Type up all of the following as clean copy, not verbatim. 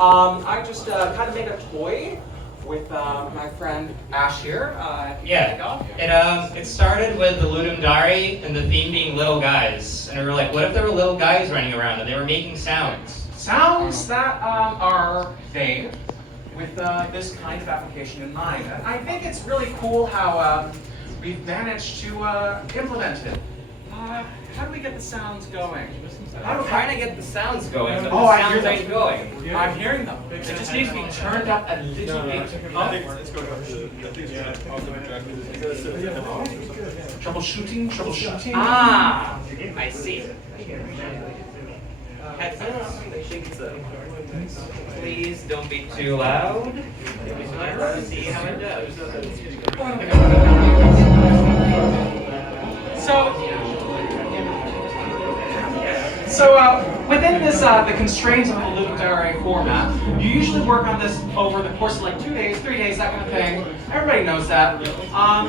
I just kind of made a toy with my friend Ash here. Yeah, it started with the Ludum Dare and the theme being little guys. And we were like, what if there were little guys running around and they were making sounds? Sounds that are vague with this kind of application in mind. And I think it's really cool how we've managed to implement it. How do we get the sounds going? I'm trying to get the sounds going, but Oh, the I hear sounds ain't going. I'm hearing them. It just needs to be turned up a little bit. Troubleshooting. Ah, I see. Headsets. Please don't be too loud. Let's see how it does. So within this, the constraints of the Ludum Dare format, you usually work on this over the course of like 2 days, 3 days, that kind of thing. Everybody knows that.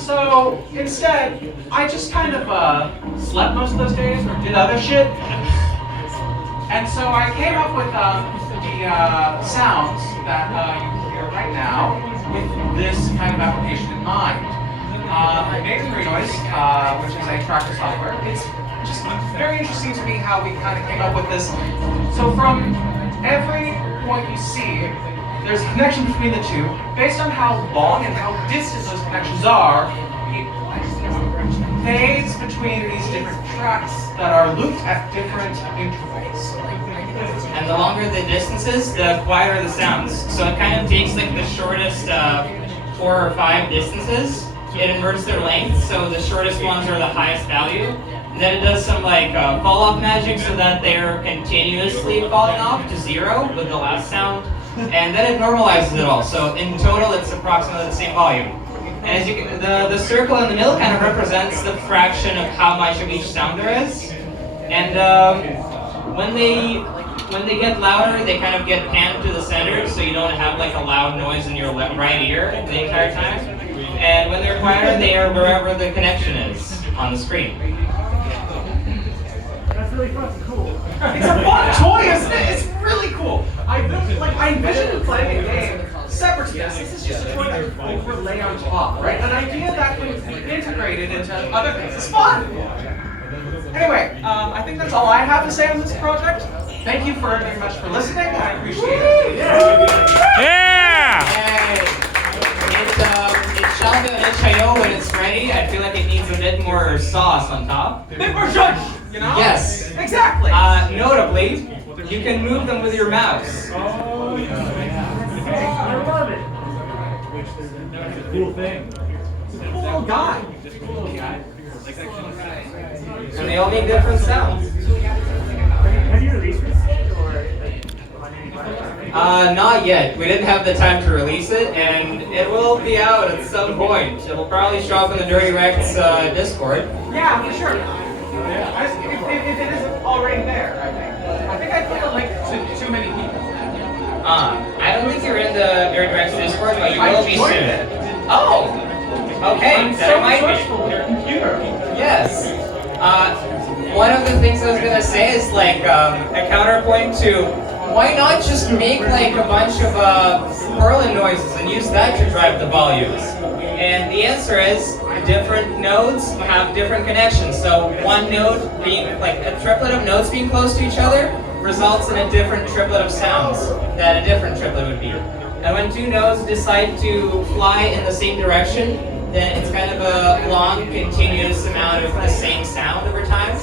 So instead, I just kind of slept most of those days or did other shit. And so I came up with the sounds that you hear right now with this kind of application in mind. I made Green Noise, which is a tracker software. It's just very interesting to me how we kind of came up with this. So from every point you see, there's a connection between the two. Based on how long and how distant those connections are, it fades between these different tracks that are looped at different intervals. And the longer the distances, the quieter the sounds. So it kind of takes like the shortest 4 or 5 distances. It inverts their length, so the shortest ones are the highest value. And then it does some like fall-off magic so that they're continuously falling off to 0 with the last sound. And then it normalizes it all. So in total, it's approximately the same volume. And as you can, the circle in the middle kind of represents the fraction of how much of each sound there is. And when they get louder, they kind of get panned to the center, so you don't have like a loud noise in your right ear the entire time. And when they're quieter, they are wherever the connection is on the screen. That's really fucking cool. It's a fun toy, isn't it? It's really cool. I envisioned playing a game separate to this. This is just a toy that you overlay on top, right? An idea that can be integrated into other things. It's fun. Anyway, I think that's all I have to say on this project. Thank you very much for listening. I appreciate it. Yeah! It shall be an HIO when it's ready. I feel like it needs a bit more sauce on top. A bit more judge, you know? Yes. Exactly. Notably, you can move them with your mouse. Oh, yeah. I love it. It's a cool thing. It's a cool little guy. And they all make different sounds. Have you released this or Not yet. We didn't have the time to release it, and it will be out at some point. It will probably show up in the Dirty Rex Discord. Yeah, for sure. If it isn't already there, I think I put the link to too many people. I don't think you're in the Dirty Rex Discord, but you will be joined soon. it. Oh! Okay, I'm that so might be. resourceful with your computer. Yes. One of the things I was gonna say is like a counterpoint to why not just make like a bunch of Perlin noises and use that to drive the volumes? And the answer is different nodes have different connections. So one node being like a triplet of nodes being close to each other results in a different triplet of sounds that a different triplet would be. And when 2 nodes decide to fly in the same direction, then it's kind of a long, continuous amount of the same sound over time.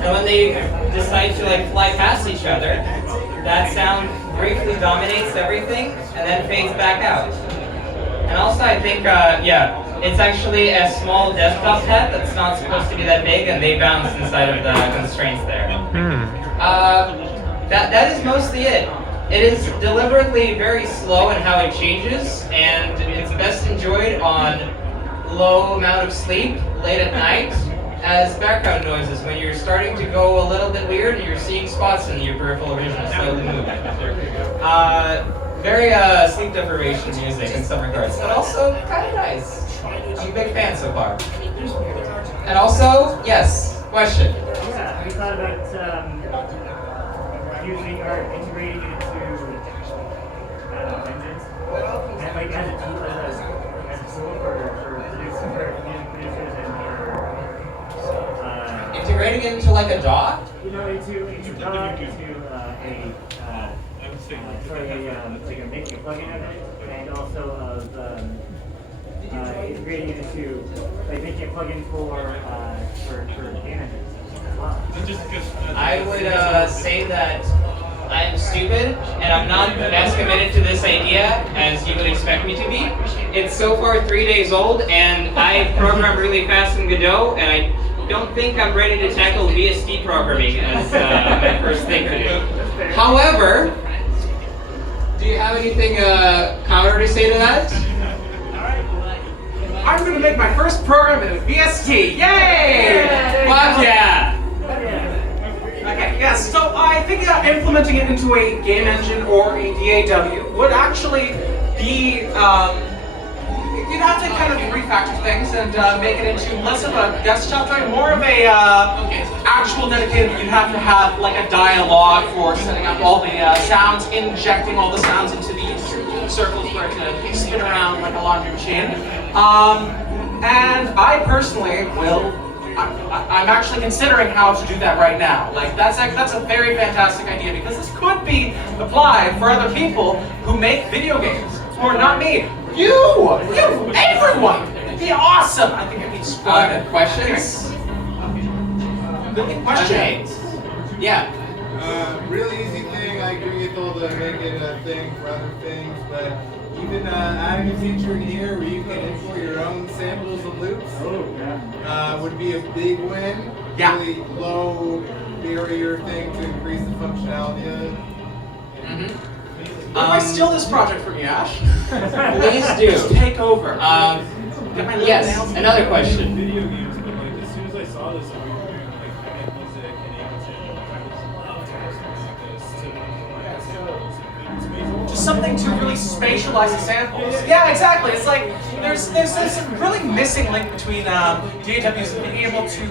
And when they decide to like fly past each other, that sound briefly dominates everything and then fades back out. And also I think, it's actually a small desktop head that's not supposed to be that big, and they bounce inside of the constraints there. That is mostly it. It is deliberately very slow in how it changes, and it's best enjoyed on low amount of sleep late at night as background noises when you're starting to go a little bit weird and you're seeing spots in your peripheral vision slowly moving. Very sleep deprivation music in some regards, but also kind of nice. I'm a big fan so far. And also, yes, question. Yeah, have you thought about using or integrating it into engines. And like as a tool, for producers and for Integrating it into like a DAW? you know, into DAW, like making a plugin of it, and also of integrating it into like making a plugin for game engines as well. I would say that I'm stupid and I'm not as committed to this idea as you would expect me to be. It's so far 3 days old and I program really fast in Godot and I don't think I'm ready to tackle VST programming as my first thing to do. However, do you have anything counter to say to that? I'm going to make my first program in VST. Yay! Fuck yeah! Okay, yes, so I think implementing it into a game engine or a DAW would actually be, you'd have to kind of refactor things and make it into less of a desktop joint, more of a actual dedicated, you'd have to have like a dialogue for setting up all the sounds, injecting all the sounds into these circles for it to spin around like a laundry machine. And I personally will, I'm actually considering how to do that right now. Like that's a very fantastic idea because this could be applied for other people who make video games. Or not me, you, everyone. It'd be awesome. I think it'd be splendid. Questions? Questions? Yeah. Really easy thing. I agree with all the make it a thing for other things, but even adding a feature in here where you can import your own samples and loops would be a big win. Yeah. Really low barrier thing to increase the functionality of it. What if I steal this project from you, Ash? Please do. Just take over. Get my little Yes, nails. another question. Video games, but like as soon as I saw this, we were doing like Internet music and Ableton Just something to really spatialize the samples. Yeah, exactly. It's like there's this really missing link between DAWs and being able to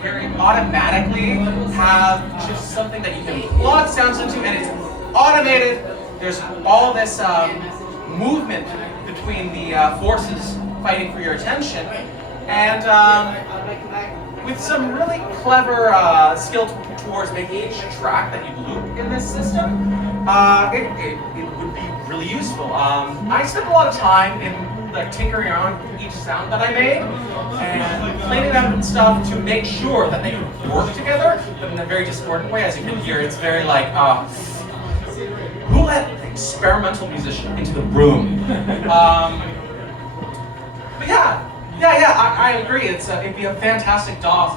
very automatically have just something that you can plug sounds into and it's automated. There's all this movement between the forces fighting for your attention, and with some really clever skill towards making each track that you loop in this system, it would be really useful. I spent a lot of time in like tinkering around each sound that I made and cleaning them and stuff to make sure that they could work together, but in a very discordant way. As you can hear, it's very like who let an experimental musician into the room? But yeah, I agree. It'd be a fantastic DAW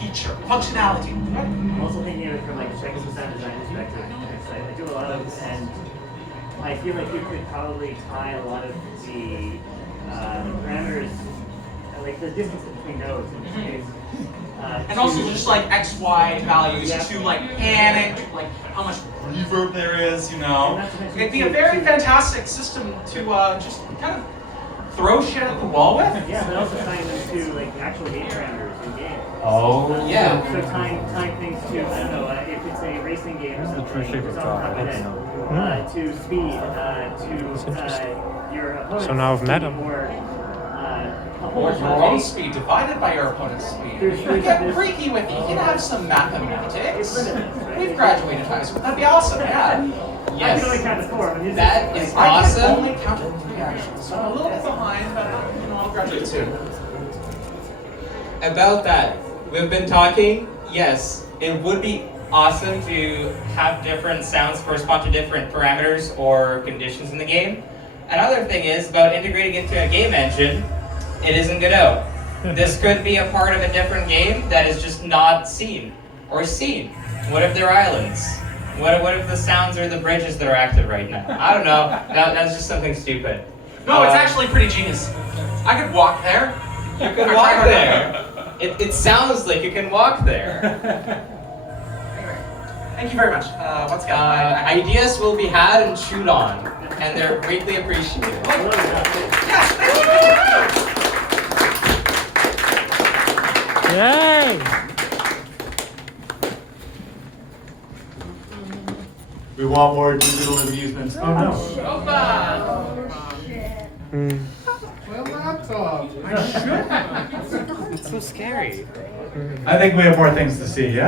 feature, functionality. I'm also thinking of it from like a technical sound design perspective. I do a lot of, and I feel like you could probably tie a lot of the parameters, like the distance between nodes in this case. And also just like XY values to like panic, like how much reverb there is, you know. It'd be a very fantastic system to just kind of throw shit at the wall with. Yeah, but also tying them to like actual game parameters in game. Oh, yeah. So tying things to, I don't know, if it's a racing game or something, it's on top of it, to speed, to your opponent's So now I've met speed him. or your own speed divided by your opponent's speed. You get freaky with it. You can have some mathematics. We've graduated high school. That'd be awesome, yeah. I can only count to 4. I'm That is I can awesome. only count to 3 actually, so I'm a little bit behind, but you know, I'll graduate soon. About that, we've been talking. Yes, it would be awesome to have different sounds correspond to different parameters or conditions in the game. Another thing is about integrating into a game engine. It isn't Godot. This could be a part of a different game that is just not seen or seen. What if they're islands? What if the sounds are the bridges that are active right now? I don't know. That's just something stupid. No, it's actually pretty genius. I could walk there. You can walk there. It sounds like you can walk there. Thank you very much. Once again, Ideas will be had and chewed on, and they're greatly appreciated. Yes, thank you. Yay! We want more digital amusements. Oh no. My laptop. It's so scary. I think we have more things to see, yeah?